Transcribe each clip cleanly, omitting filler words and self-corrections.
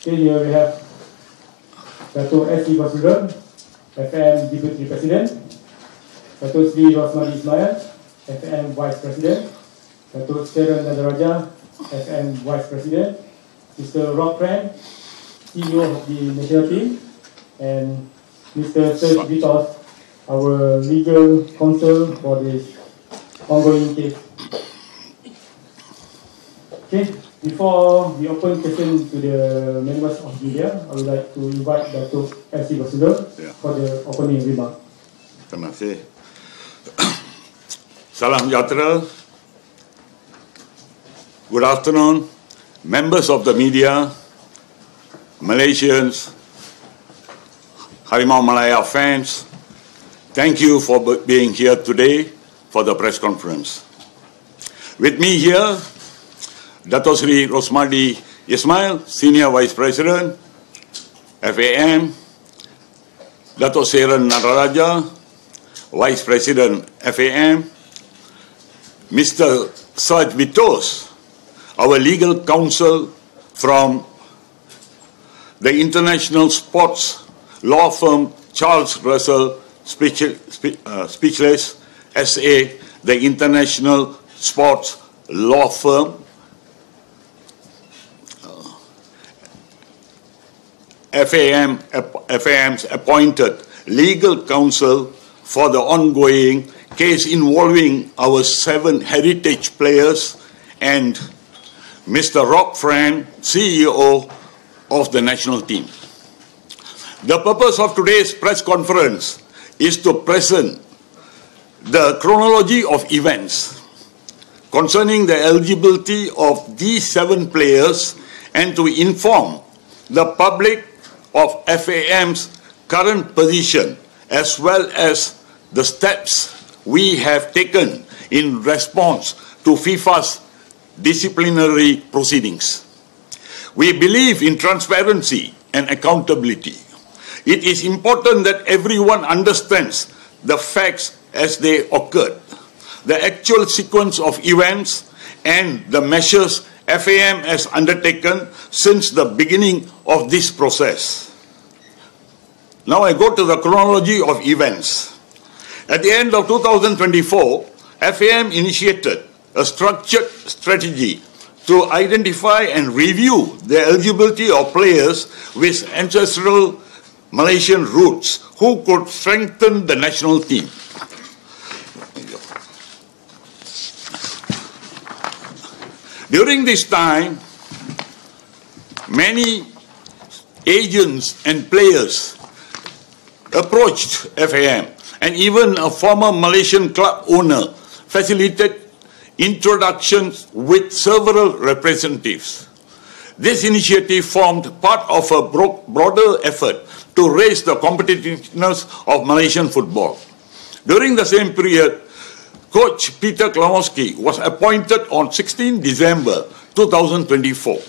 Okay, here we have Dato' S.C. Basudon, FM Deputy President, Dato' Sri Rosmadi Ismail, FM Vice President, Dato' Strim FM Vice President, Mr. Rob Friend, CEO of the national team, and Mr. Serge Vitos, our legal counsel for this ongoing case. Okay, before we open question to the members of media, I would like to invite Dato' S.C. Basudon for the opening remark. Terima kasih. Salam sejahtera. Good afternoon, members of the media, Malaysians, Harimau Malaya fans. Thank you for being here today for the press conference. With me here, Dato' Sri Rosmadi Ismail, Senior Vice President, FAM, Dato' Seren Nataraja, Vice President, FAM, Mr. Serge Vitos, our legal counsel from the international sports law firm Charles Russell Speechless SA, the international sports law firm, FAM's appointed legal counsel for the ongoing case involving our 7 heritage players, and Mr. Rob Friend, CEO of the national team. The purpose of today's press conference is to present the chronology of events concerning the eligibility of these 7 players and to inform the public of FAM's current position as well as the steps we have taken in response to FIFA's disciplinary proceedings. We believe in transparency and accountability. It is important that everyone understands the facts as they occurred, the actual sequence of events, and the measures FAM has undertaken since the beginning of this process. Now I go to the chronology of events. At the end of 2024, FAM initiated a structured strategy to identify and review the eligibility of players with ancestral Malaysian roots who could strengthen the national team. During this time, many agents and players approached FAM, and even a former Malaysian club owner facilitated introductions with several representatives. This initiative formed part of a broader effort to raise the competitiveness of Malaysian football. During the same period, Coach Peter Klamowski was appointed on 16 December 2024,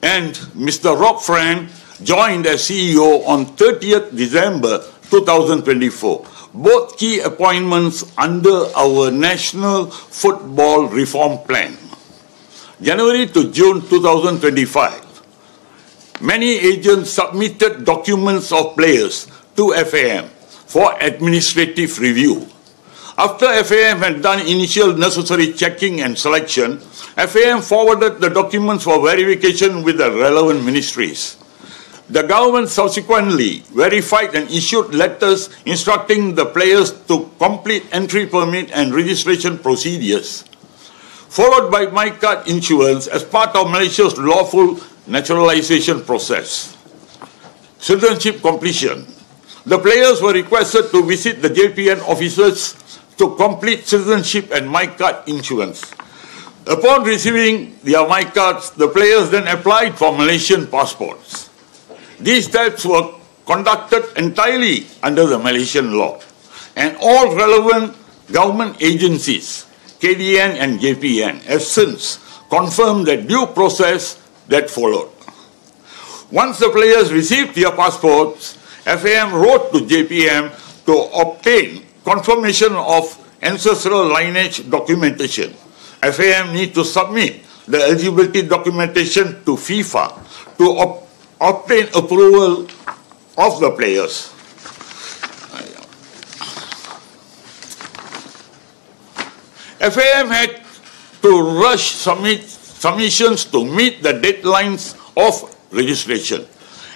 and Mr. Rob Friend joined as CEO on 30th December 2024. Both key appointments under our National Football Reform Plan. January to June 2025, many agents submitted documents of players to FAM for administrative review. After FAM had done initial necessary checking and selection, FAM forwarded the documents for verification with the relevant ministries. The government subsequently verified and issued letters instructing the players to complete entry permit and registration procedures, followed by My Card issuance as part of Malaysia's lawful naturalization process. Citizenship completion. The players were requested to visit the JPN offices to complete citizenship and My Card issuance. Upon receiving their My Cards, the players then applied for Malaysian passports. These steps were conducted entirely under the Malaysian law, and all relevant government agencies, KDN and JPN, have since confirmed the due process that followed. Once the players received their passports, FAM wrote to JPM to obtain confirmation of ancestral lineage documentation. FAM need to submit the eligibility documentation to FIFA to obtain approval of the players. FAM had to rush submissions to meet the deadlines of registration.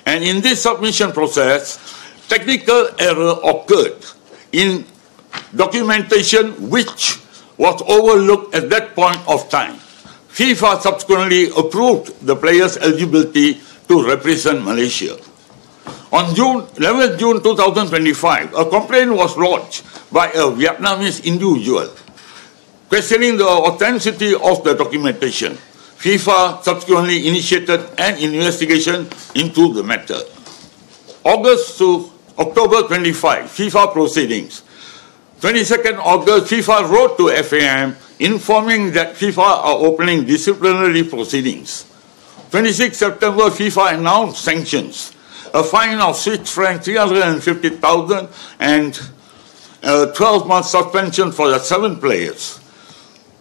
And in this submission process, technical error occurred in documentation which was overlooked at that point of time. FIFA subsequently approved the players' eligibility to represent Malaysia. On 11 June 2025, a complaint was lodged by a Vietnamese individual questioning the authenticity of the documentation. FIFA subsequently initiated an investigation into the matter. August to October 25, FIFA proceedings. 22nd August, FIFA wrote to FAM informing that FIFA are opening disciplinary proceedings. 26 September, FIFA announced sanctions, a fine of Swiss franc 350,000 and a 12-month suspension for the 7 players.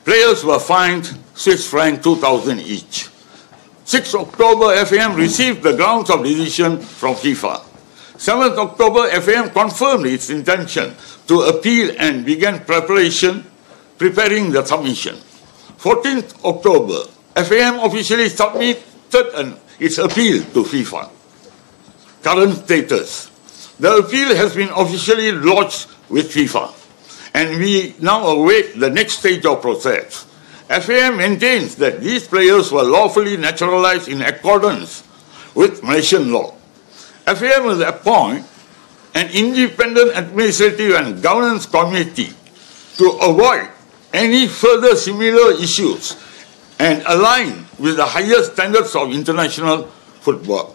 Players were fined Swiss franc 2,000 each. 6 October, FAM received the grounds of decision from FIFA. 7th October, FAM confirmed its intention to appeal and began preparing the submission. 14th October, FAM officially submitted its appeal to FIFA. Current status. The appeal has been officially lodged with FIFA, and we now await the next stage of process. FAM maintains that these players were lawfully naturalized in accordance with Malaysian law. FAM will appoint an independent administrative and governance committee to avoid any further similar issues and align with the highest standards of international football.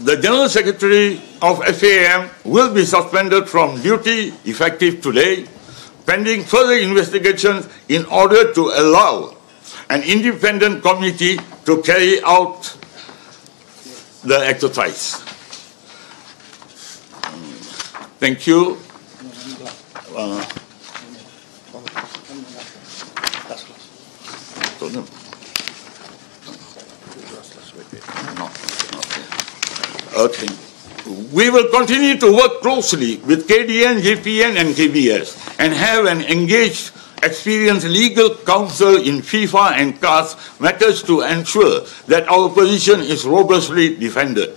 The General Secretary of FAM will be suspended from duty effective today, pending further investigations in order to allow an independent committee to carry out the exercise. Thank you. Okay. We will continue to work closely with KDN, JPN, and KBS and have an engaged, experienced legal counsel in FIFA and CAS matters to ensure that our position is robustly defended.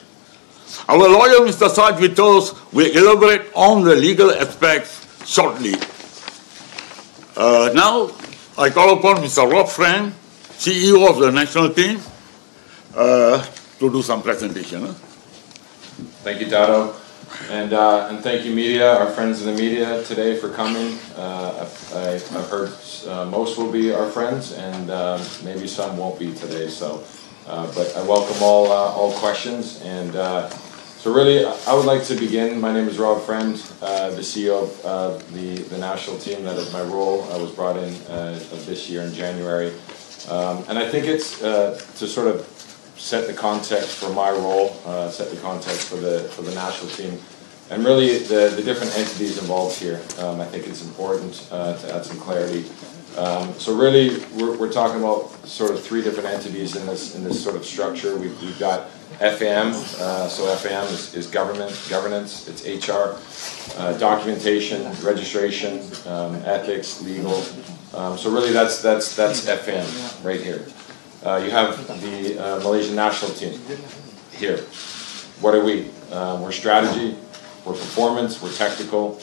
Our lawyer, Mr. Saj Vitos, will elaborate on the legal aspects shortly. Now, I call upon Mr. Rob Frank, CEO of the national team, to do some presentation. Thank you, Dado, and thank you, media, our friends in the media today for coming. I've heard most will be our friends, and maybe some won't be today. So, but I welcome all questions. And so, really, I would like to begin. My name is Rob Friend, the CEO of the national team. That is my role. I was brought in this year in January, and I think it's to sort of set the context for my role, set the context for the national team, and really the different entities involved here. I think it's important to add some clarity. So really, we're talking about sort of 3 different entities in this sort of structure. We've got FAM, so FAM is governance, it's HR, documentation, registration, ethics, legal. So really, that's FAM right here. You have the Malaysian national team here. What are we? We're strategy, we're performance, we're technical,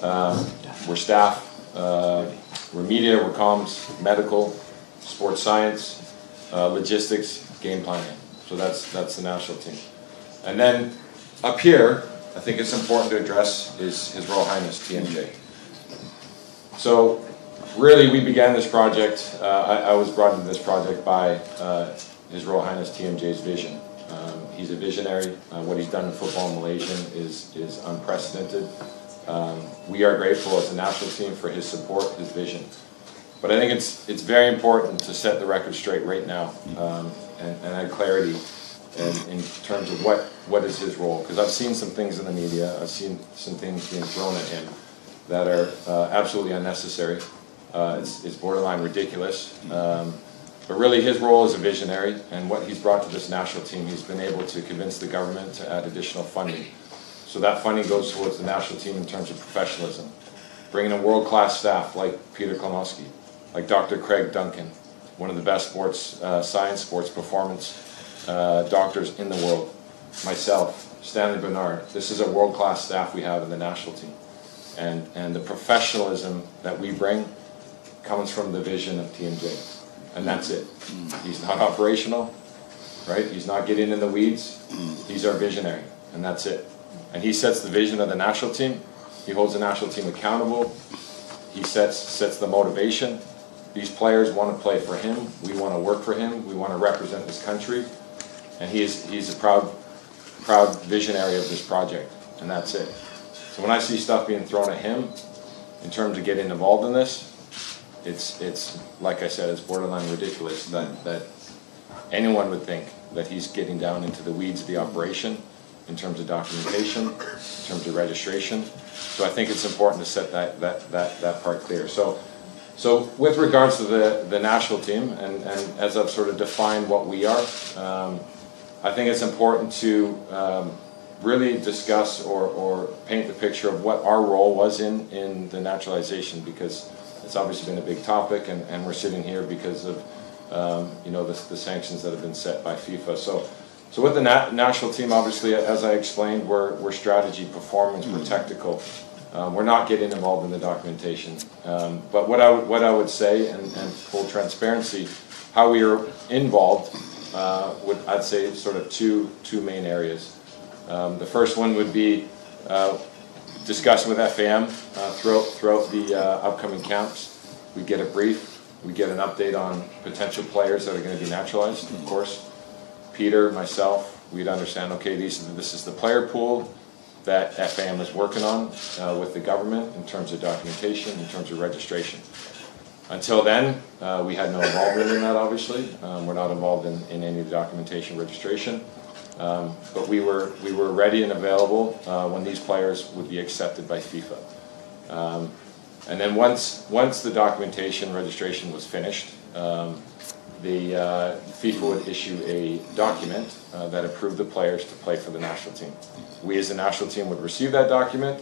we're staff, we're media, we're comms, medical, sports science, logistics, game planning. So that's the national team. And then up here, I think it's important to address is His Royal Highness TMJ. So really, we began this project, I was brought into this project by His Royal Highness TMJ's vision. He's a visionary. What he's done in football in Malaysia is unprecedented. We are grateful as a national team for his support, his vision. But I think it's very important to set the record straight right now and add clarity in terms of what is his role. Because I've seen some things in the media, I've seen some things being thrown at him that are absolutely unnecessary. It's borderline ridiculous. But really his role as a visionary and what he's brought to this national team, he's been able to convince the government to add additional funding. So that funding goes towards the national team in terms of professionalism. Bringing in world-class staff like Peter Klonowski, like Dr. Craig Duncan, one of the best science sports performance doctors in the world. Myself, Stanley Bernard. This is a world-class staff we have in the national team. And the professionalism that we bring comes from the vision of TMJ. And that's it. He's not operational, right? He's not getting in the weeds. He's our visionary, and that's it. And he sets the vision of the national team. He holds the national team accountable. He sets the motivation. These players want to play for him. We want to work for him. We want to represent this country. And he's a proud visionary of this project, and that's it. So when I see stuff being thrown at him in terms of getting involved in this, it's like I said, it's borderline ridiculous that anyone would think that he's getting down into the weeds of the operation in terms of documentation, in terms of registration. So I think it's important to set that part clear. So with regards to the national team, and as I've sort of defined what we are, I think it's important to really discuss or paint the picture of what our role was in the naturalization, because it's obviously been a big topic, and we're sitting here because of the sanctions that have been set by FIFA. So with the national team, obviously, as I explained, we're strategy, performance, we're tactical. We're not getting involved in the documentation. But what I would say, and full transparency, how we are involved, I'd say sort of two main areas. The first one would be discussion with FAM throughout the upcoming camps. We get a brief, we get an update on potential players that are going to be naturalized, of course. Peter, myself, we'd understand, okay, this is the player pool that FAM is working on with the government in terms of documentation, in terms of registration. Until then, we had no involvement in that, obviously. We're not involved in any of the documentation registration. But we were ready and available when these players would be accepted by FIFA. And then once the documentation registration was finished, the FIFA would issue a document that approved the players to play for the national team. We as a national team would receive that document,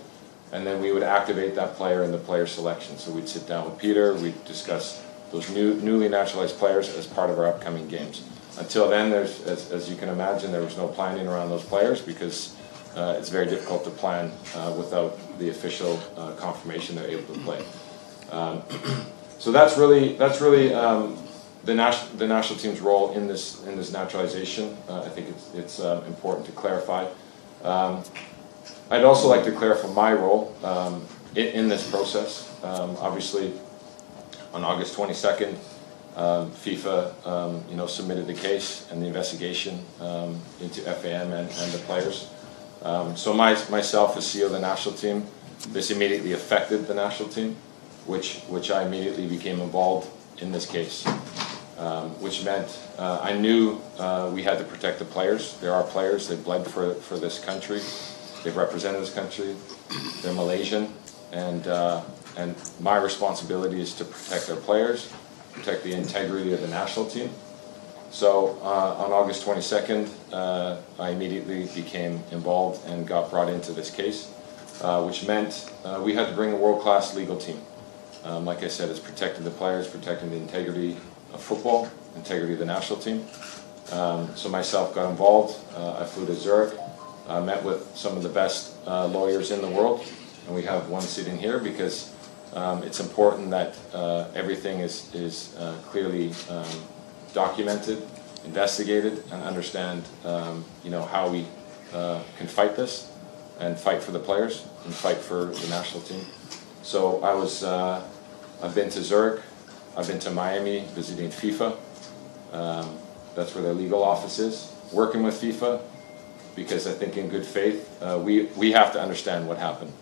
and then we would activate that player in the player selection. So we'd sit down with Peter, we'd discuss those newly naturalized players as part of our upcoming games. Until then, as you can imagine, there was no planning around those players, because it's very difficult to plan without the official confirmation they're able to play. So that's really the national team's role in this naturalization. I think it's important to clarify. I'd also like to clarify my role in this process. Obviously, on August 22nd, FIFA submitted the case and the investigation into FAM and the players. So myself as CEO of the national team, this immediately affected the national team, which I immediately became involved in this case, which meant I knew we had to protect the players. There are players, they've bled for this country, they've represented this country, they're Malaysian, and my responsibility is to protect our players, protect the integrity of the national team. So on August 22nd, I immediately became involved and got brought into this case, which meant we had to bring a world-class legal team. Like I said, it's protecting the players, protecting the integrity of football, integrity of the national team. So myself got involved. I flew to Zurich, met with some of the best lawyers in the world, and we have one sitting here because it's important that everything is clearly documented, investigated, and understand how we can fight this and fight for the players and fight for the national team. So I've been to Zurich, I've been to Miami visiting FIFA. That's where their legal office is, working with FIFA, because I think in good faith we have to understand what happened.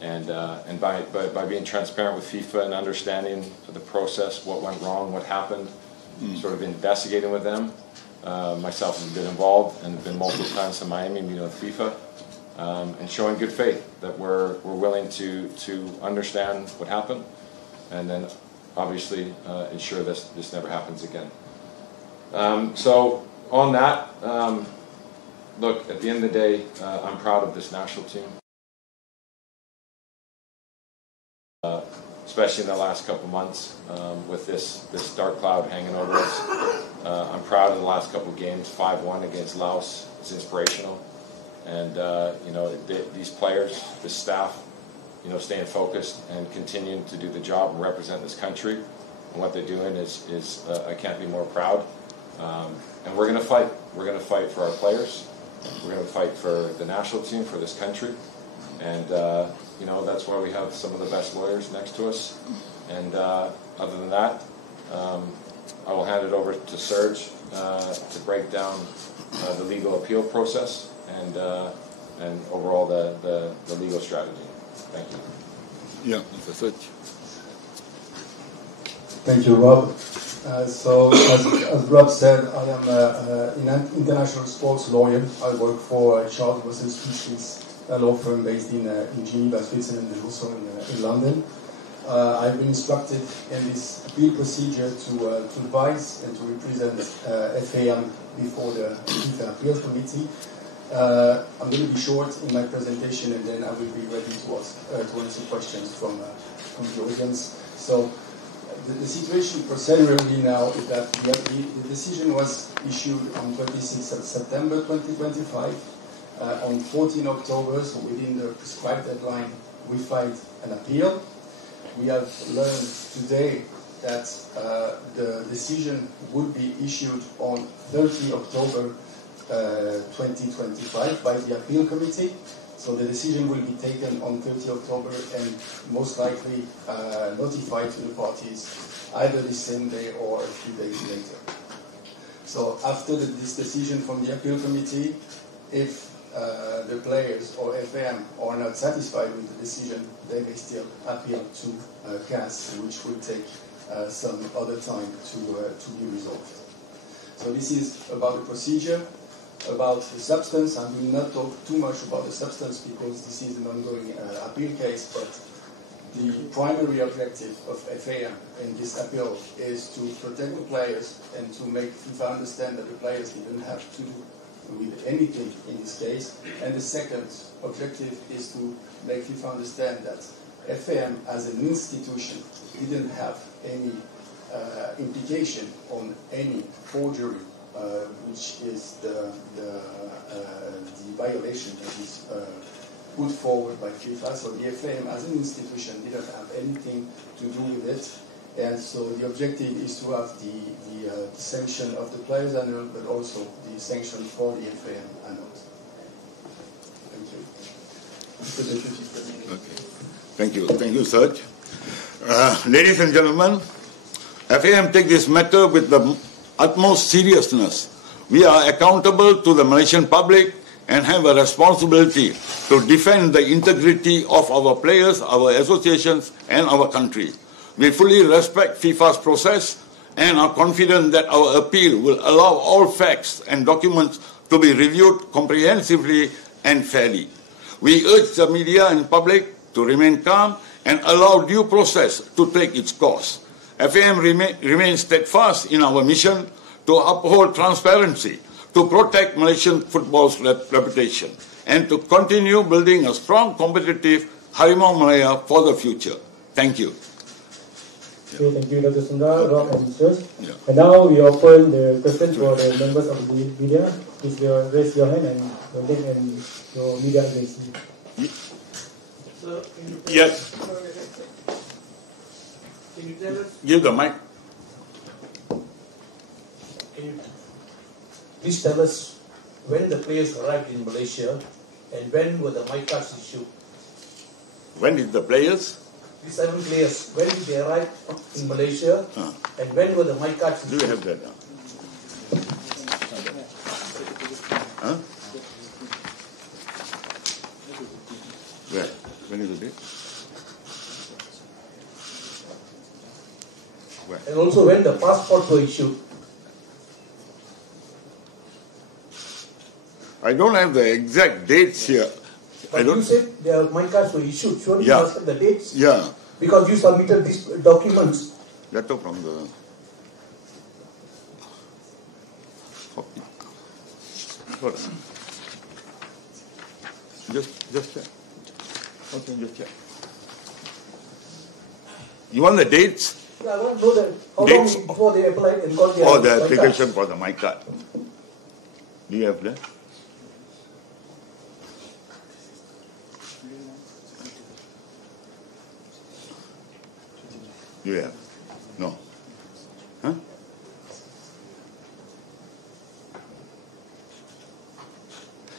And by being transparent with FIFA and understanding the process, what went wrong, what happened, sort of investigating with them. Myself have been involved and been multiple times to Miami meeting with FIFA, and showing good faith that we're willing to understand what happened, and then obviously ensure this never happens again. So on that, look, at the end of the day, I'm proud of this national team. Especially in the last couple months, with this dark cloud hanging over us. I'm proud of the last couple games. 5-1 against Laos is inspirational, and you know, these players, this staff, you know, staying focused and continuing to do the job and represent this country. And what they're doing is I can't be more proud. And we're going to fight. We're going to fight for our players. We're going to fight for the national team, for this country, and you know, that's why we have some of the best lawyers next to us. And other than that, I will hand it over to Serge to break down the legal appeal process and overall the legal strategy. Thank you. Yeah, Mr. Serge. Thank you, Rob. So, as Rob said, I am an international sports lawyer. I work for Charles Russell Species, a law firm based in Geneva, Switzerland, and also in London. I've been instructed in this appeal procedure to advise and to represent FAM before the FIFA Appeals Committee. I'm going to be short in my presentation, and then I will be ready to answer questions from the audience. So, the situation procedurally now is that the decision was issued on 26th of September 2025. On 14 October, so within the prescribed deadline, we filed an appeal. We have learned today that the decision would be issued on 30 October 2025 by the appeal committee. So the decision will be taken on 30 October and most likely notified to the parties either the same day or a few days later. So after this decision from the appeal committee, if the players or FM are not satisfied with the decision, they may still appeal to CAS, which will take some other time to be resolved. So this is about the procedure. About the substance, I will not talk too much about the substance because this is an ongoing appeal case, but the primary objective of FAM in this appeal is to protect the players and to make FIFA understand that the players didn't have to do with anything in this case. And the second objective is to make FIFA understand that FAM as an institution didn't have any implication on any forgery, which is the violation that is put forward by FIFA. So the FAM as an institution didn't have anything to do with it. And so the objective is to have the sanction of the players annual, but also the sanction for the FAM annual. Thank you. Mr. Deputy President. Okay. Thank you, Serge. Ladies and gentlemen, FAM take this matter with the utmost seriousness. We are accountable to the Malaysian public and have a responsibility to defend the integrity of our players, our associations, and our country. We fully respect FIFA's process and are confident that our appeal will allow all facts and documents to be reviewed comprehensively and fairly. We urge the media and public to remain calm and allow due process to take its course. FAM remains steadfast in our mission to uphold transparency, to protect Malaysian football's reputation, and to continue building a strong, competitive Harimau Malaya for the future. Thank you. Okay, thank you, Dr. Sundar, Rob, and Serge. Yeah. And now we open the questions for the members of the media. Please raise your hand and your name and your media agency. Yes. Can you tell us? Give the mic. Can you please tell us when the players arrived in Malaysia and when were the mic cards issued? When did the players? These 7 players, when did they arrive in Malaysia and when were the mic cards issued? Do you have that now? Huh? Where? When is the date? Where? And also when the passports were issued. I don't have the exact dates here. But you said the mic cards were issued. Surely you must have the dates? Yeah. Because you submitted these documents. Letter from the... Hold on. Just check. Okay, just check. You want the dates? Yeah, I want to know that how Dates long before they applied and got their or the my application card. for the my card? Do you have that? You have? No. Huh?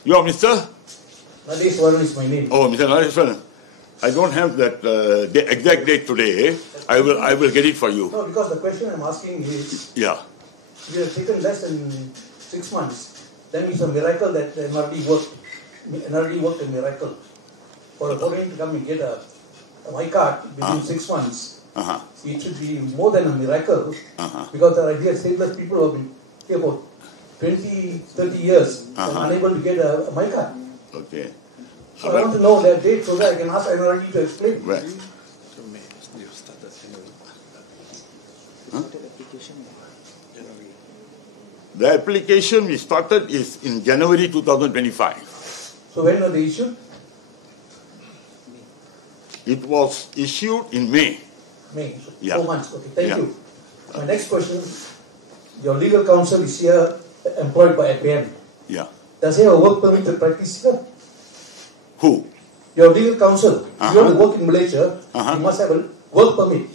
You are Mr.? Nadeshwaran is my name. Oh, Mr. Nadeshwaran. I don't have that the exact date today. I will get it for you. No, because the question I'm asking is, Yeah. we have taken less than 6 months. Then it's a miracle that the NRD worked. NRD worked a miracle. For a foreign to come and get a my card within 6 months, it should be more than a miracle. Because there are here stateless people who have been here for 20, 30 years and unable to get a my card. Okay. So I want to know that date so that I can ask NRD to explain. Right. The application we started is in January 2025. So when were they issued? It was issued in May. May. So Yeah. 4 months. Okay, thank Yeah. you. My next question, your legal counsel is here employed by FAM. Yeah. Does he have a work permit to practice here? Who? Your legal counsel, if you want to work in Malaysia, you must have a work permit.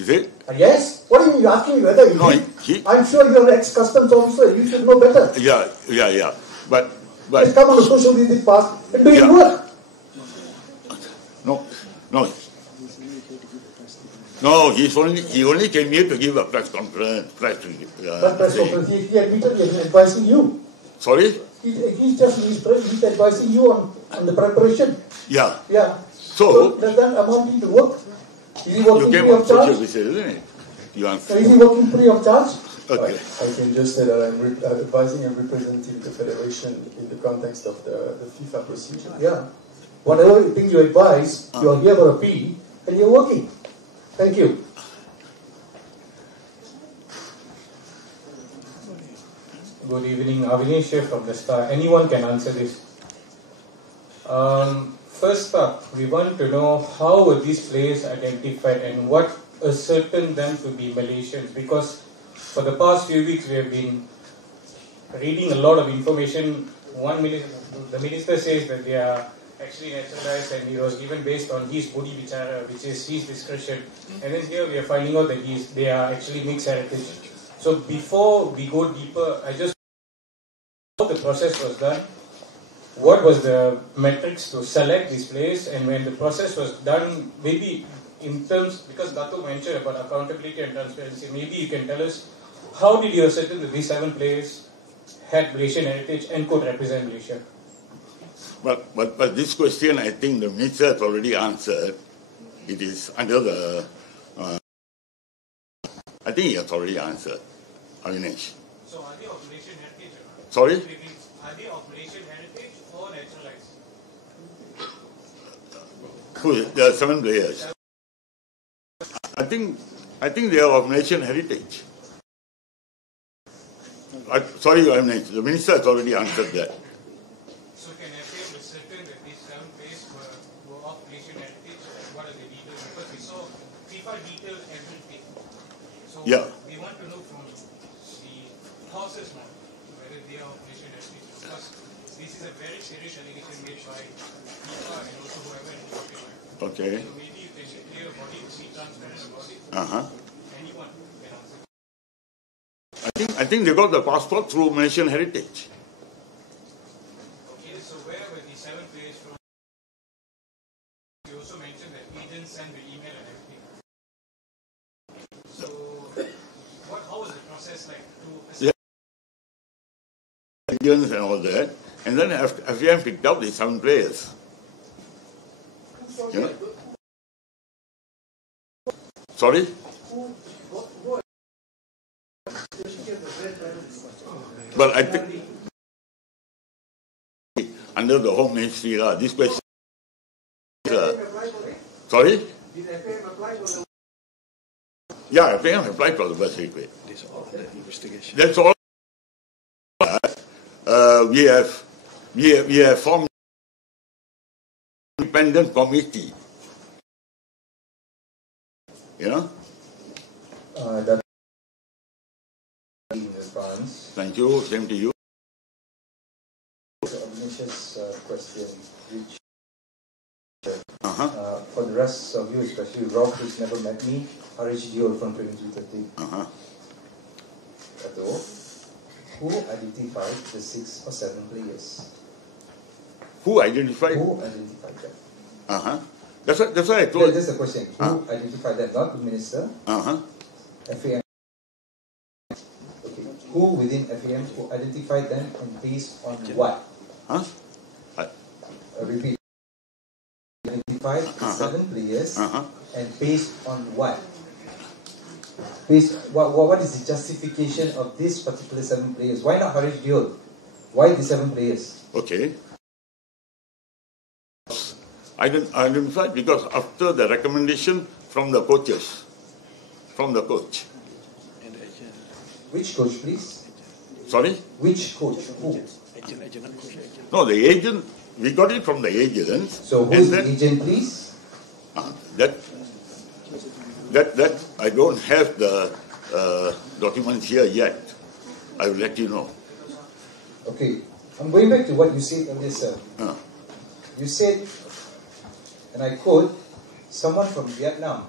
Is it? Yes? What do you mean? You're asking me whether you No, did? he- I'm sure you're an ex-customs officer. You should know better. Yeah. But Just come on the social media path and do your Yeah. work. no. He only came here to give a press conference. But press conference, he admitted he's advising you. Sorry? He's advising you on the preparation. Yeah. Yeah. So does that amount to work? Is he you working came free on of charge? social media, isn't it? You So answer. is he working free of charge? Okay. I can just say that I'm advising and representing the federation in the context of the FIFA procedure. Yeah. Whatever thing you advise, you are here for a fee and you're working. Thank you. Good evening, Avinash here from the Star. Anyone can answer this. First up, we want to know how were these players identified and what ascertained them to be Malaysians, because for the past few weeks we have been reading a lot of information. The minister says that they are actually naturalized and it was given based on his body bichara, which is his discretion. And then here we are finding out that they are actually mixed heritage. So before we go deeper, I just how the process was done, what was the metrics to select these players, and when the process was done, maybe in terms, because Dato mentioned about accountability and transparency, maybe you can tell us how did you ascertain that these 7 players had Malaysian heritage and could represent Malaysia? But this question, I think the minister has already answered. It is under the. I think he has already answered. Avinash. So are they of Malaysian heritage or not? Sorry? Are they of Malaysian heritage or naturalized? There are 7 players. I think they are of Malaysian heritage. Sorry, Avinash. The minister has already answered that. So can FA be certain that these 7 players were of Malaysian heritage? What are the details? Because we saw FIFA detailed everything. So Yeah. we want to know from the horses now whether they are of Malaysian heritage. Because this is a very serious allegation made by FIFA and also whoever is talking about it. Okay. So maybe you can be clear about it, be transparent about it. Anyone can answer. I think they got the passport through Malaysian heritage. Okay, so where were the 7 players from? You also mentioned that agents sent the email and everything. So, how was the process like to Agents and all that. And then FAM picked out these 7 players. You know? Sorry? But I think under the Home Ministry, this question. Sorry? Yeah, FAM applied for the birth certificate. That's all. we have formed an independent committee. You know. That in advance. Thank you. Same to you. Ignatius' question, which Uh-huh. for the rest of you, especially Rob, who's never met me, RHDO from 2330. Uh-huh. Who identified the 6 or 7 players? Who identified? Who identified them? Uh-huh. That's what I told. That's the question. Who identified them? Not the minister. Uh-huh. FAM. Okay. Who within FAM who identified them and based on what? Huh? Repeat. Identified the 7 players and based on what? What is the justification of this particular 7 players? Why not Harish Diol? Why the 7 players? Okay. I identified because after the recommendation from the coaches, from the coach. Which coach, please? Sorry? Which coach? Who? No, the agent. We got it from the agent. So who is the agent, please? That I don't have the documents here yet. I will let you know. Okay. I'm going back to what you said earlier, sir. You said, and I quote, someone from Vietnam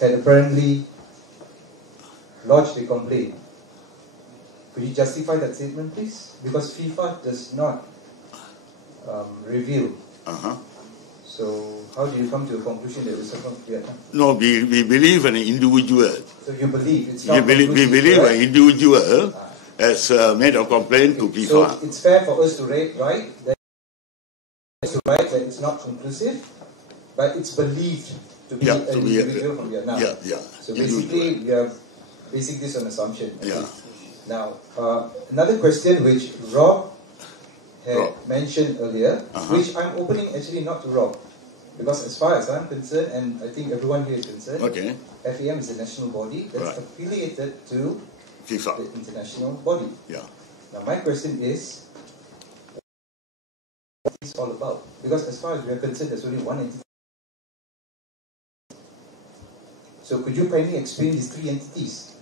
had apparently lodged a complaint. Could you justify that statement, please? Because FIFA does not reveal. So how do you come to a conclusion that it was someone from Vietnam? No, we believe in an individual. So you believe it's not we believe right? an individual has made a complaint to FIFA. So it's fair for us to write that it's not conclusive, but it's believed to be an individual from Vietnam. Yeah. So basically, we are basing this on assumption. Yeah. Now, another question which Rob had mentioned earlier, which I'm opening actually not to Rob, because as far as I'm concerned, and I think everyone here is concerned, FAM is a national body that's affiliated to FIFA, the international body. Yeah. Now, my question is, what is all about? Because as far as we are concerned, there's only one entity. So could you kindly explain these 3 entities?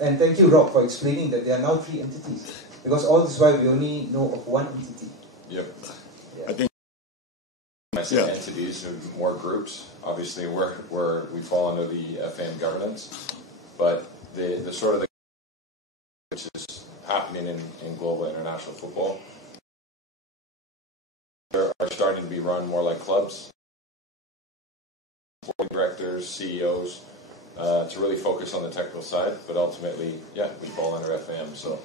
And thank you, Rob, for explaining that there are now 3 entities. Because all this while we only know of one entity. Yep. Yeah. I think. I say entities or more groups. Obviously, we fall under the FAM governance, but the sort of which is happening in global international football are starting to be run more like clubs. Board directors, CEOs, to really focus on the technical side, but ultimately, we fall under FAM. So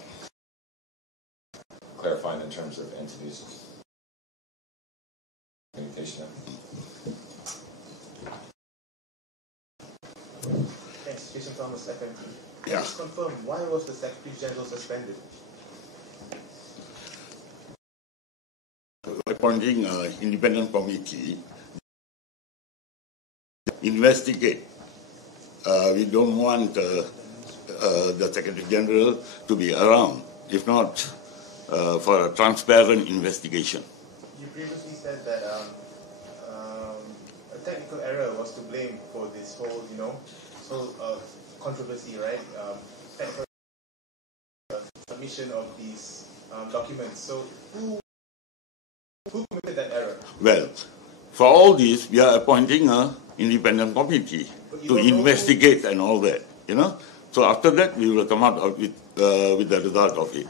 clarifying in terms of entities. Communication. Thanks, Jason Thomas, FMT. Yeah. Please confirm, why was the Secretary General suspended? Appointing an independent committee investigate. We don't want the Secretary General to be around, if not for a transparent investigation. You previously said that a technical error was to blame for this whole, controversy, right? Technical submission of these documents. So who committed that error? Well, for all this, we are appointing an independent committee to investigate and all that, So after that, we will come out with the result of it.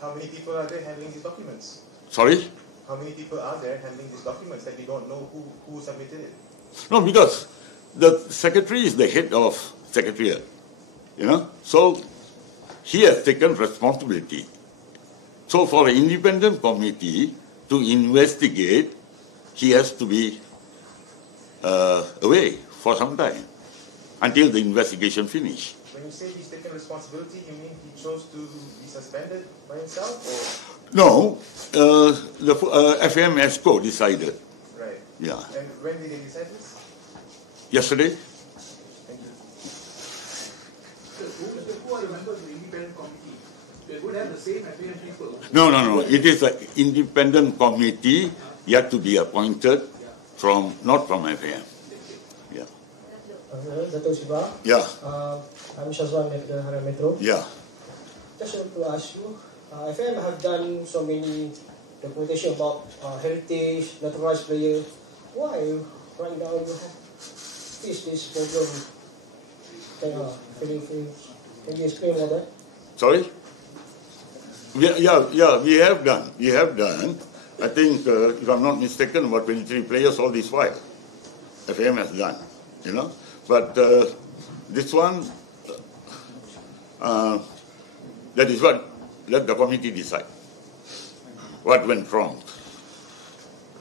How many people are there handling these documents? Sorry? How many people are there handling these documents that you don't know who submitted it? No, because the secretary is the head of secretariat, So he has taken responsibility. So for an independent committee to investigate, he has to be away for some time until the investigation finish. When you say he's taken responsibility, you mean he chose to be suspended by himself, or? No, the FAM ESCO decided. Right. Yeah. And when did they decide this? Yesterday. Thank you. Who are the members of the independent committee? They would have the same FAM people. No. It is an independent committee yet to be appointed from, not from FAM. Yeah. Dato' Siva. Yeah. I'm Shazwan at the Harian Metro. Yeah. Just want to ask you, FM have done so many documentation about heritage, naturalized players. Why right now you have faced this problem? Can you explain all that? Sorry? Yeah, we have done. I think, if I'm not mistaken, about 23 players all this while. FM has done, you know. But this one, that is what, let the committee decide what went wrong.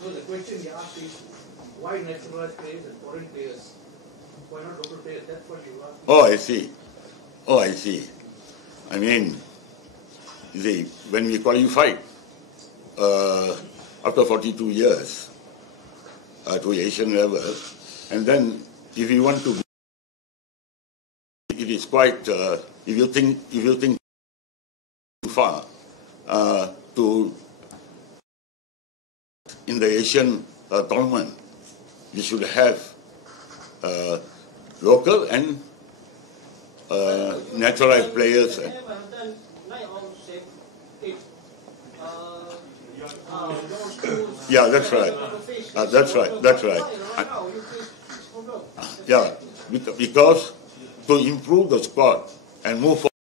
So the question you asked is, why naturalized players and foreign players? Why not local players? That's what you asked. Oh, I see. I mean, you see, when we qualified after 42 years to Asian level, and then if you want to, it is quite. If you think too far to in the Asian tournament, we should have local and naturalized players. Yeah, that's right. That's right. Yeah, because to improve the squad and move forward.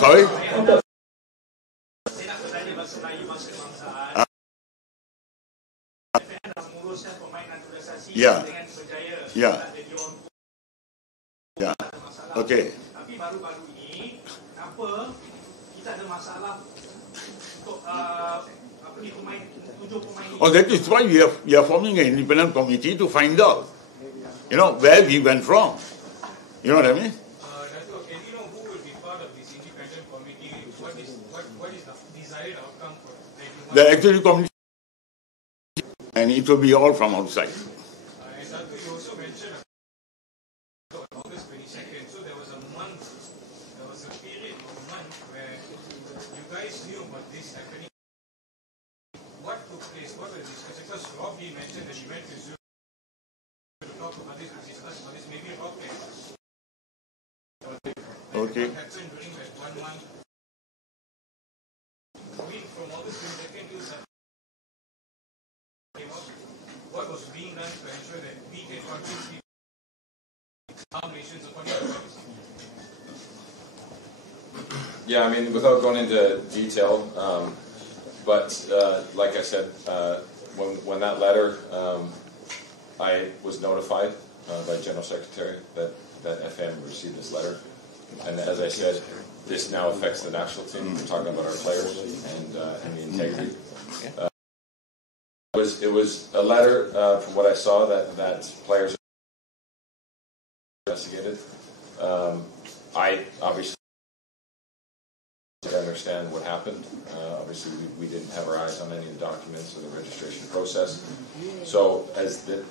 Sorry? Yeah. Okay. Tapi baru-baru ini, kenapa kita ada masalah untuk tujuh pemain ini? Oh, that is why we are forming an independent committee to find out, you know, where we went wrong. You know what I mean? Dato', can you know who will be part of this independent committee? What is the desired outcome for the executive committee, and it will be all from outside. And Dato', you also mentioned August 22nd, so there was a period of a month where you guys knew about this happening. What took place? What was discussed? Because Robbie mentioned that he went to Zoom to talk about this, to discuss about this. Maybe Rob can. Okay. What happened during that 1 month? From August 22nd to what was being done to ensure that we can convince our nations upon your policy? Yeah, I mean, without going into detail, but like I said, when that letter, I was notified by General Secretary that FM received this letter, and as I said, this now affects the national team. We're talking about our players and the integrity. It was a letter, from what I saw, that players investigated. I obviously understand what happened. Obviously, we didn't have our eyes on any of the documents or the registration process. So,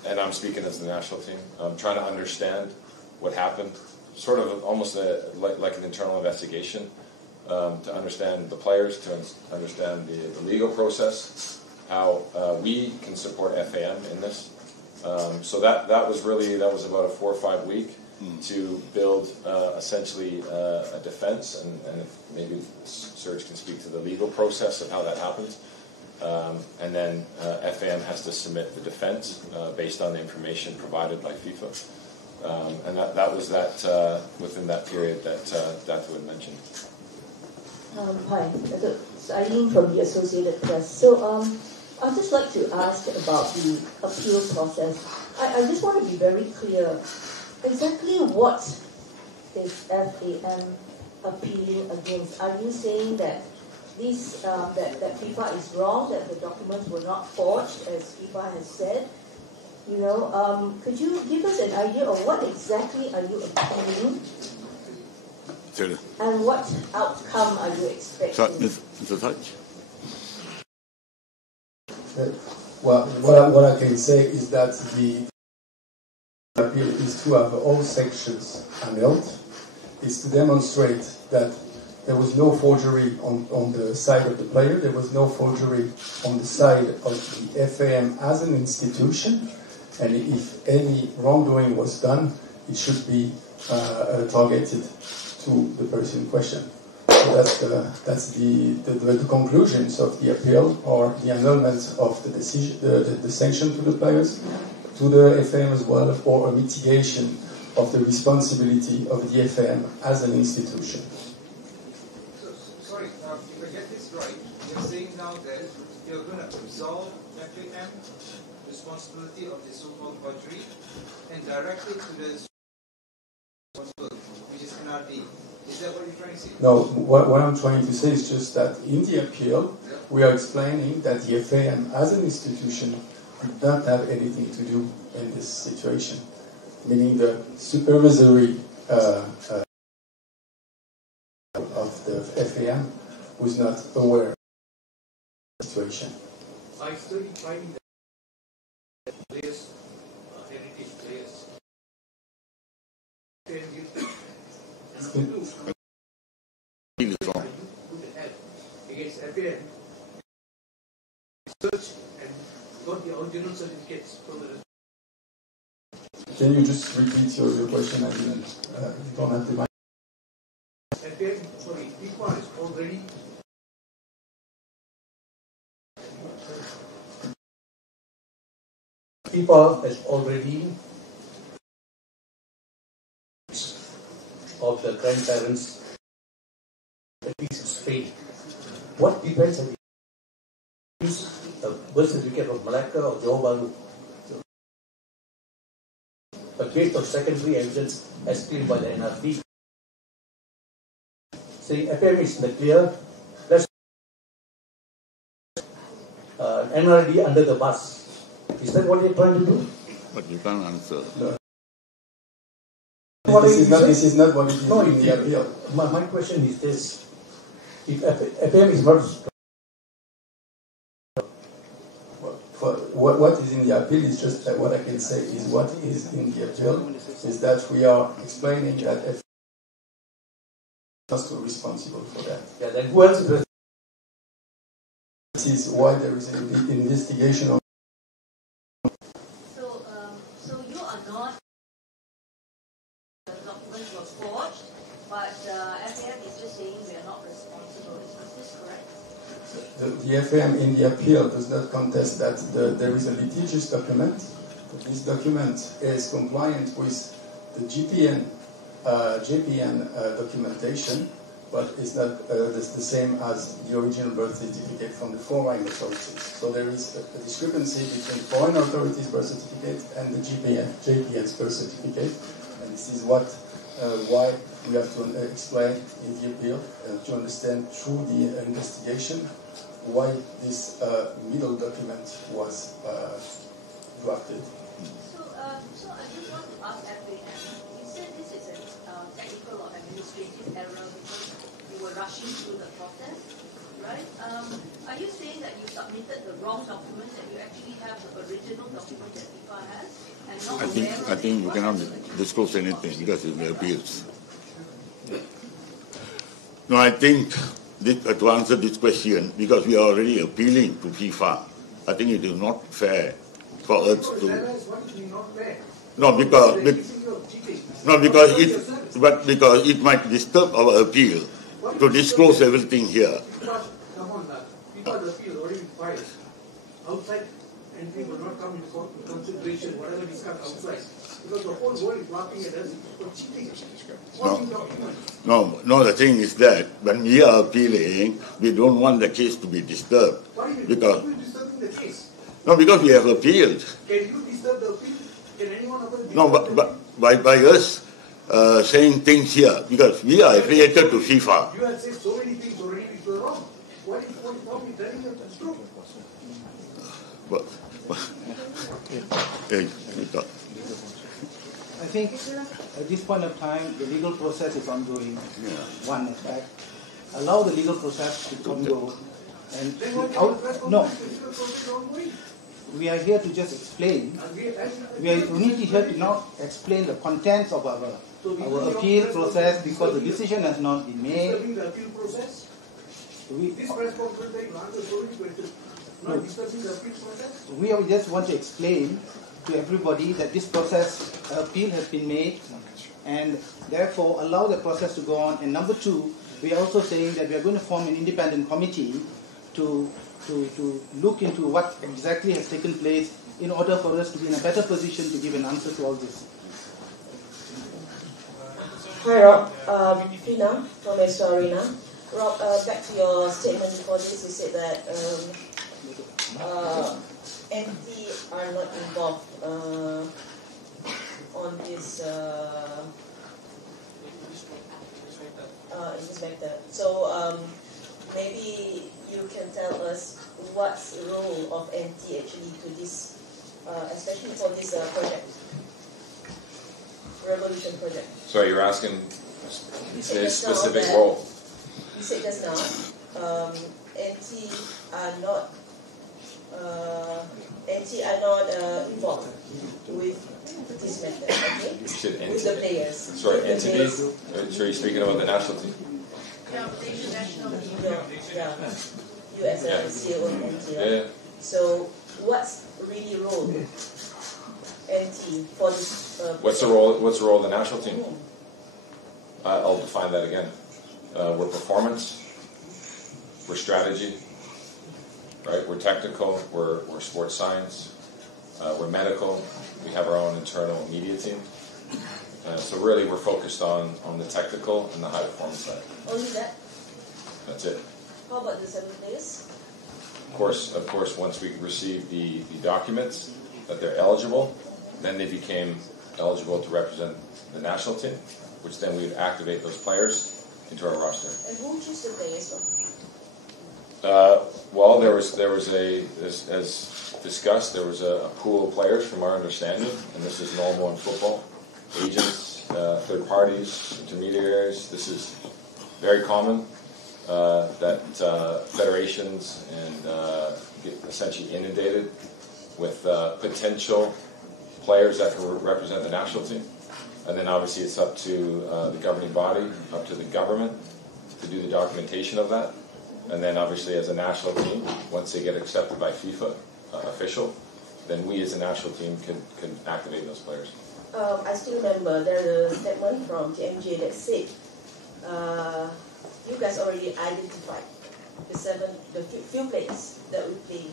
and I'm speaking as the national team, I'm trying to understand what happened, sort of almost like an internal investigation, to understand the players, to understand the legal process, how we can support FAM in this. So that was about a 4 or 5 week to build essentially a defense, and if maybe Serge can speak to the legal process of how that happens. And then FAM has to submit the defense based on the information provided by FIFA. And that was within that period that Dato had mentioned. Hi, Sidang from the Associated Press. So I'd just like to ask about the appeal process. I just want to be very clear. Exactly what is FAM appealing against? Are you saying that that FIFA is wrong, that the documents were not forged, as FIFA has said? You know, could you give us an idea of what exactly are you appealing? Sure. And what outcome are you expecting? Mr. Touch? Well, what I can say is that the appeal is to have all sections annulled is to demonstrate that there was no forgery on the side of the player, there was no forgery on the side of the FAM as an institution, and if any wrongdoing was done, it should be targeted to the person in question. So that's the conclusions of the appeal, or the annulment of the decision, the sanction to the players, to the FAM as well, or a mitigation of the responsibility of the FAM as an institution. Sorry, if I get this right, you're saying now that you're going to absolve FAM responsibility of the so-called forgery and direct it to the responsible, which is NRD. Is that what you're trying to say? No, what I'm trying to say is just that in the appeal, we are explaining that the FAM as an institution did not have anything to do in this situation, meaning the supervisory of the FAM was not aware of the situation. I still find that players, heritage players, against FAM, search and got the original certificates from the. Can you just repeat your question? I didn't. You don't have the mic. FAM, sorry, FIFA is already. FIFA has already of the grandparents, at least in Spain. What depends on the birth certificate of Malacca or Johor Bahru? But based on secondary evidence as claimed by the NRD, saying FAM is in the clear, let's NRD under the bus. Is that what you're trying to do? But you can't answer. No. This is not what it is in the appeal. My question is this. If FAM is not... What is in the appeal is just that what I can say is what is in the appeal is that we are explaining that FAM is not responsible for that. Yeah, then who else is... This is why there is an investigation on... So you are not... The documents were forged, but FAM is just saying we are not responsible. Is this correct? The FAM in the appeal does not contest that there is a litigious document. This document is compliant with the JPN documentation, but it's not the same as the original birth certificate from the foreign authorities. So there is a discrepancy between foreign authorities' birth certificate and the JPN's birth certificate. And this is why we have to explain in the appeal to understand through the investigation why this middle document was drafted. So I just want to ask FAM. You said this is a technical or administrative error because you were rushing through the process, right? Are you saying that you submitted the wrong document and you actually have the original document that FIFA has? And not I think you cannot disclose anything because it appeals. No, I think to answer this question, because we are already appealing to FIFA, I think it is not fair for us to. Because it might disturb our appeal to disclose everything here. Come on, people the appeal already filed. Outside entry will not come into consideration, whatever discussed outside. Because the whole world is laughing at us for cheating. No, the thing is that when we are appealing, we don't want the case to be disturbed. Why are you disturbing the case? No, because we have appealed. Can you disturb the appeal? Can anyone of us disturb No, but by us saying things here, because we are affiliated to FIFA. You have said so many things already which were wrong. What is wrong with telling us the truth? I think at this point of time, the legal process is ongoing. One aspect. Allow the legal process to go. And we are here to just explain. We need to here to now explain the contents of our our appeal process because the decision has not been made. Disturbing the appeal process? This press conference take long, so many questions. Not disturbing the appeal process? We just want to explain to everybody that this process, appeal has been made, and therefore allow the process to go on. And number two, we are also saying that we are going to form an independent committee to look into what exactly has taken place in order for us to be in a better position to give an answer to all this. Hi Rob, Pina from Estorina. Rob, back to your statement before this, you said that NT are not involved on this in this matter. So maybe you can tell us what's the role of NT actually to this, especially for this project, Revolution project. So you're asking a specific role? You said just now, NT are not involved with this method, okay? You said with the players. Sorry, entities? So you're speaking about the national team? Yeah, national team. Yeah. You as a CEO of NT, right? Yeah. So what's really role NT for this? What's the role of the national team? I'll define that again. We're performance, we're strategy, right? We're technical, we're sports science, we're medical, we have our own internal media team. So really we're focused on the technical and the high performance side. Only that? That's it. How about the 7 players? Of course, once we received the documents that they're eligible, then they became eligible to represent the national team, which then we would activate those players into our roster. And who chose the players? Well, there was as discussed, there was a pool of players from our understanding, and this is normal in football. Agents, third parties, intermediaries. This is very common that federations get essentially inundated with potential players that can represent the national team. And then obviously it's up to the governing body, up to the government to do the documentation of that. And then obviously as a national team, once they get accepted by FIFA official, then we as a national team can activate those players. I still remember there's a statement from TMJ that said you guys already identified the few players that will play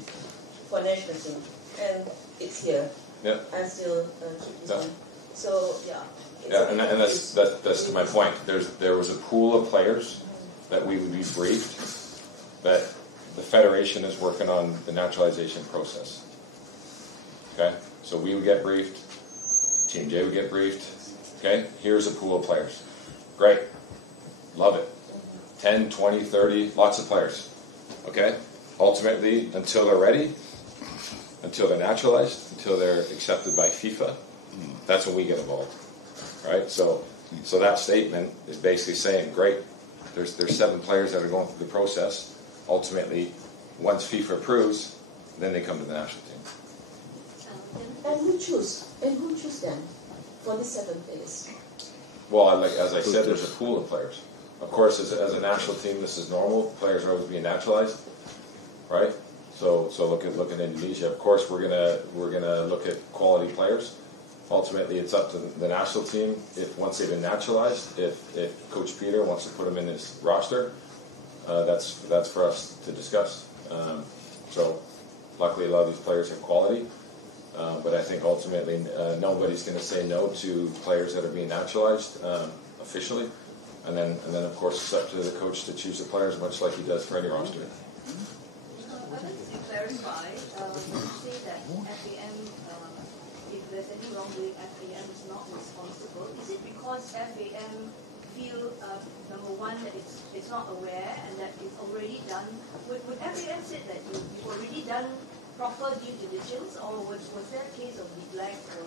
for national team, and it's here. Yeah. I still keep this one. So yeah. Yeah, and that's to my point. There was a pool of players that we would be briefed that the federation is working on the naturalization process. Okay, so we would get briefed. Team J would get briefed. Okay, here's a pool of players. Great, love it. 10, 20, 30, lots of players. Okay, ultimately, until they're ready, until they're naturalized, until they're accepted by FIFA, that's when we get involved. Right? So that statement is basically saying, great, there's 7 players that are going through the process. Ultimately, once FIFA approves, then they come to the national team. And who choose them for the 7 players? Well, as I said, there's a pool of players. Of course, as a national team, this is normal. Players are always being naturalized, right? So look at Indonesia. Of course, we're gonna look at quality players. Ultimately, it's up to the national team. If once they've been naturalized, if Coach Peter wants to put them in his roster, that's for us to discuss. So luckily, a lot of these players have quality. But I think ultimately nobody's going to say no to players that are being naturalized officially, and then of course it's up to the coach to choose the players, much like he does for any roster. I'd like to clarify. You say that FAM, if there's any wrongdoing, FAM is not responsible. Is it because FAM feel number one that it's not aware and that it's already done? Would FAM say that you've already done proper due diligence, or was there a case of neglect, or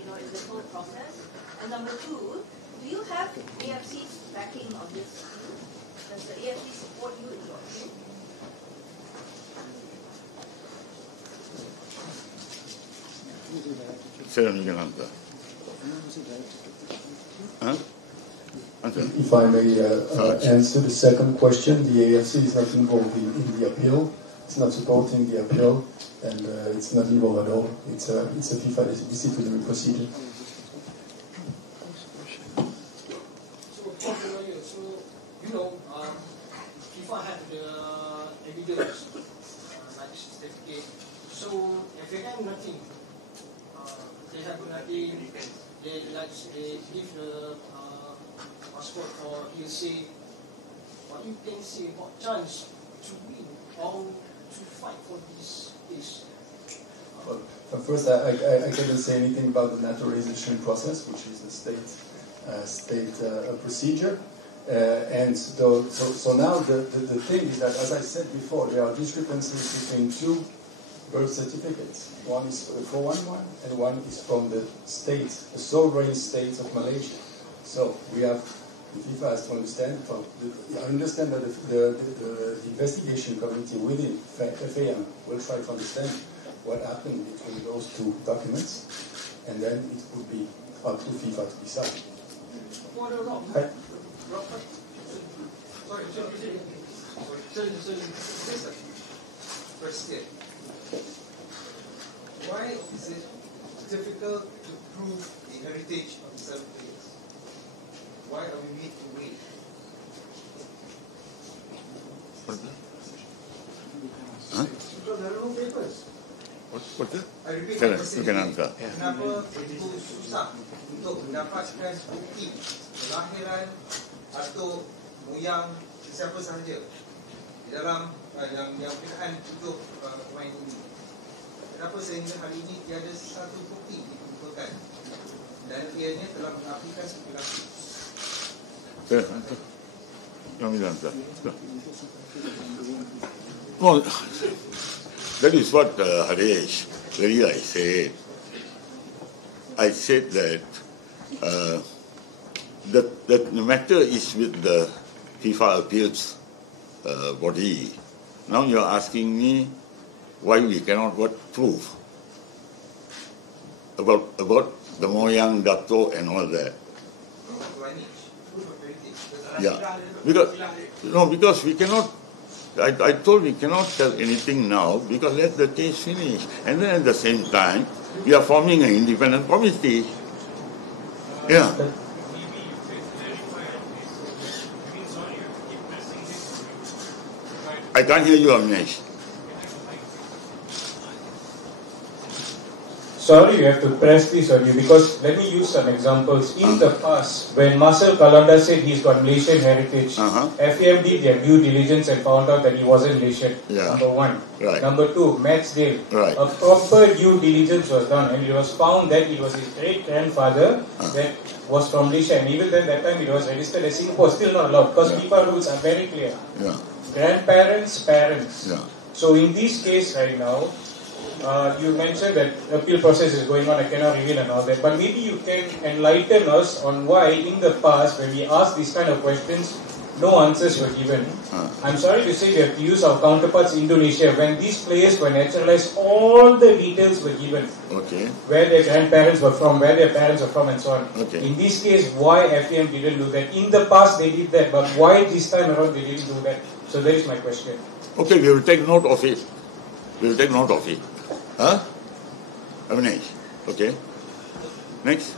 in the whole process? And number two, do you have AFC's backing on this issue? Does the AFC support you in your view? Huh? If I may answer the second question, the AFC is not involved in the appeal. It's not supporting the appeal, and it's not involved at all. It's a FIFA disciplinary procedure. So you know, FIFA had the evidence, like certificate. So FAM nothing. They have nothing. They give the passport or hearsay. What you can say about chance to win or to fight for this case? Well, first, I cannot say anything about the naturalization process, which is the state procedure. And so now the thing is that, as I said before, there are discrepancies between two birth certificates. One is for the 411 and one is from the state, the sovereign state of Malaysia. So we have, the FIFA has to understand, I understand that the investigation committee within FAM will try to understand what happened between those two documents, and then it would be up to FIFA to decide. Question. Why is it difficult to prove the heritage of the 7 players? Why are we made to wait? Huh? Because there are no papers. What's that? I repeat, You can answer. kenapa begitu susah untuk mendapatkan bukti kelahiran atau moyang siapa sahaja di dalam yang berkenaan untuk pemain ini? Kenapa sehingga hari ini tiada satu bukti dikumpulkan dan ianya telah mengaplikan spekulasi? Well, that is what Harish really I said. I said that that the matter is with the FIFA appeals body. Now you are asking me why we cannot what prove about the Moyang, Dato and all that. Yeah, because we cannot. I told we cannot tell anything now because let the case finish, and then at the same time we are forming an independent committee. Yeah. I can't hear you, Amnesh. Sorry, you have to press this on you because let me use some examples. In the past, when Marcel Kalanda said he's got Malaysian heritage, FAM did their due diligence and found out that he wasn't Malaysian. Yeah. Number one. Right. Number two, Matchdale. Right. A proper due diligence was done and it was found that it was his great-grandfather that was from Malaysia. And even then, that time it was registered as Singapore, still not allowed because FIFA rules are very clear. Yeah. Grandparents, parents. Yeah. So in this case right now, you mentioned that appeal process is going on, I cannot reveal and all that, but maybe you can enlighten us on why in the past when we asked these kind of questions, no answers were given. I'm sorry to say we have to use our counterparts in Indonesia. When these players were naturalized, all the details were given. Okay. Where their grandparents were from, where their parents were from and so on. Okay. In this case, why FAM didn't do that? In the past they did that, but why this time around they didn't do that? So that is my question. Okay, we will take note of it. We will take note of it. Huh? Avinash. Okay. Next.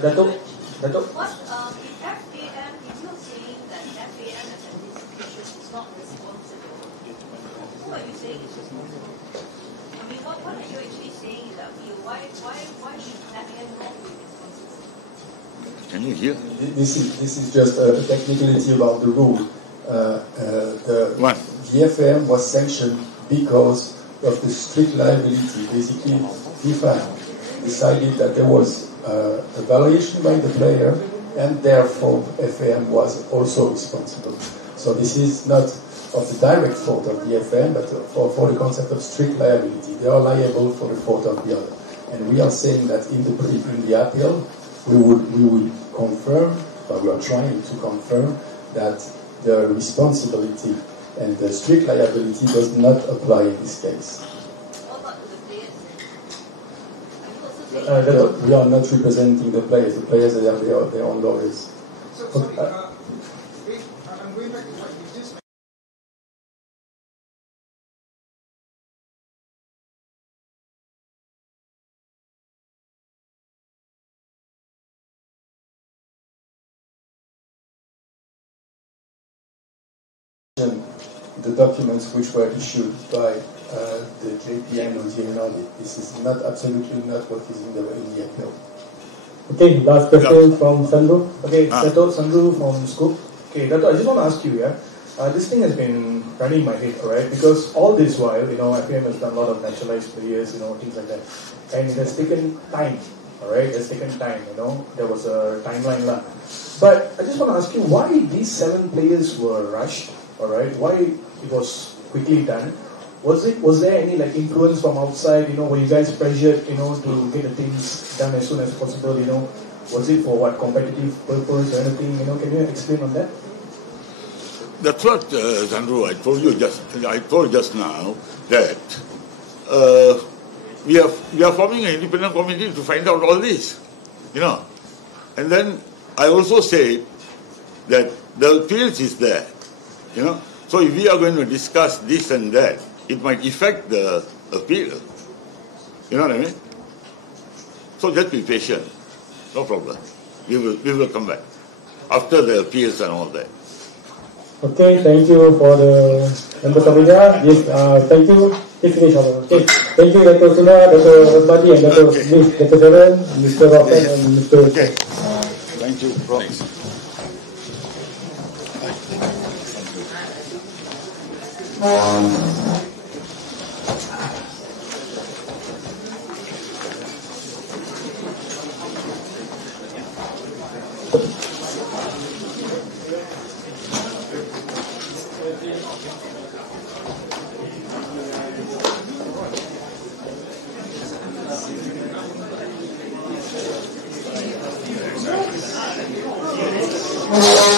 Dato'. What if FAM, if you're saying that FAM as an institution is not responsible, who are you saying is responsible? I mean, what are you actually saying is that why should FAM not be responsible? Can you hear? This is just a technicality about the rule. The FAM was sanctioned because of the strict liability. Basically, FIFA decided that there was a violation by the player, and therefore FAM was also responsible. So this is not of the direct fault of the FAM, but for the concept of strict liability. They are liable for the fault of the other. And we are saying that in the appeal, we would confirm, but we are trying to confirm that the responsibility and the strict liability does not apply in this case. What about the players then? Are you also We are not representing the players. The players, they have their own lawyers. So, sorry, I'm going back to what you just mentioned. The documents which were issued by the JPM or GNL, this is not absolutely not what is in the appeal. Okay, last question from Sandro. Okay, Dato' Sandro from Scoop. Okay, Dato', I just want to ask you, this thing has been running in my head, alright? Because all this while, FAM has done a lot of naturalized players, things like that. And it has taken time, alright? It has taken time, There was a timeline lah. But I just want to ask you, why these 7 players were rushed, alright? Why it was quickly done? Was there any influence from outside? Were you guys pressured, to get the things done as soon as possible? Was it for what competitive purpose or anything? Can you explain on that? That's what, Sandro, I told just now that we are forming an independent committee to find out all this, And then I also say that the appeals is there, So if we are going to discuss this and that, it might affect the appeal. You know what I mean? So just be patient. No problem. We will come back after the appeals and all that. Okay, thank you for the members of media. Yes, thank you. Okay, thank you, Dr. Suna, Dr. Osmadi, and Dr. Smith, Dr. Sharon, Mr. Rocken, and Mr. Okay. Thank you. Thanks. Thank you.